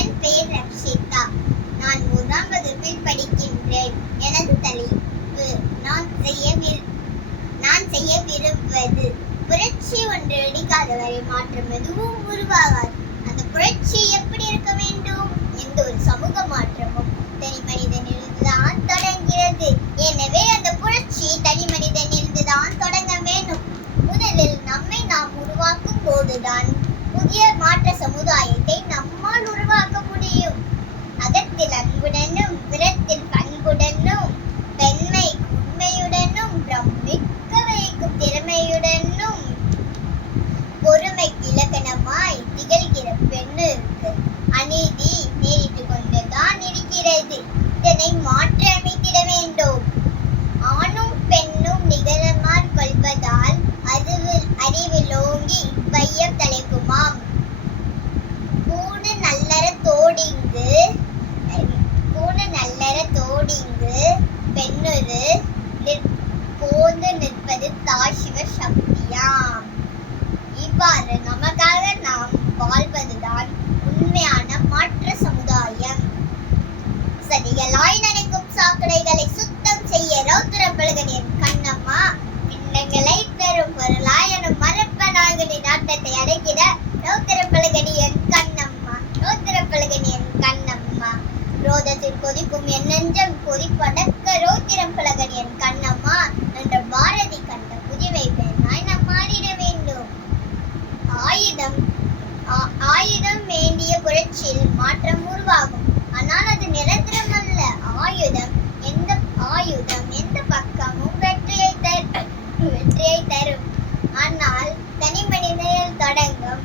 என் பெயர் ரக்ஷிதா. நான் 1ஆம் வகுப்பில் படிக்கின்றேன். எனது தலைப்பு நான் செய்ய விரும்புவது. புரட்சி ஒன்று வெடிக்காதவரை மாற்றம் எதுவும் உருவாகாது. அந்த புரட்சி எப்படி இருக்க வேண்டும்? எந்த ஒரு சமூக மாற்றமும் தனி மனிதனிலிருந்துதான் தொடங்கிறது. எனவே அந்த புரட்சி தனி மனிதனிலிருந்துதான் தொடங்க வேண்டும். முதலில் நம்மை நாம் உருவாக்கும் போதுதான் புதிய மாற்ற சமுதாயத்தை நம்மால் உருவாக்க முடியும். அகத்தில் அன்புடனும் புறத்தில் பண்புடனும் பெண்மை உண்மையுடனும் பிரமிக்க வைக்கும் திறமையுடனும் பொறுமைக்கு இலக்கணமாய் திகழ்கிற பெண்ணுக்கு அநீதி நேரிட்டு கொண்டுதான் இருக்கிறது. இதனை மாற்றி அமைத்திட வேண்டும். ஆணும் பெண்ணும் நிகரமாய் கொள்வதால் அறிவில் ஓங்கி வையம் தலைக்குமாம். பூணு நல்லற தோடிங்கு பெண்ணுரு போந்து நிற்பது தாய் சிவ சக்தியாம். இவ்வாறு நமக்காக நாம் வாழ்வதுதான் உண்மையான மாற்ற சமுதாயம். சதிகளாய் நினைக்கும் சாக்கடைகளை சுத்தம் செய்ய ரௌத்திரப்பலகனின் கண்ணம்மா. பின்னங்களை பெரும் பொருளாயனும் மரப்பனாகனின் ஆட்டத்தை அடைக்கிற ரௌத்திரப்பலகனியின் கண்ணம்மா. ரௌத்திரப்பலகனியின் கண்ணம்மா. ரோதத்தில் கொதிக்கும் என் நெஞ்சம் கொதிப்படக்க ரௌத்திரம் பலகனியின் கண்ணம்மா என்ற பாரதி கண்ட புதுமை பெண்ணாய் நாம் மாறிட வேண்டும். ஆயுதம் வேண்டிய புரட்சியில் மாற்றம் உருவாகும். ஆனால் அது நிரந்தரம் அல்ல. ஆயுதம் எந்த பக்கமும் வெற்றியை தரும். ஆனால் தனி மனிதனில் தொடங்கும்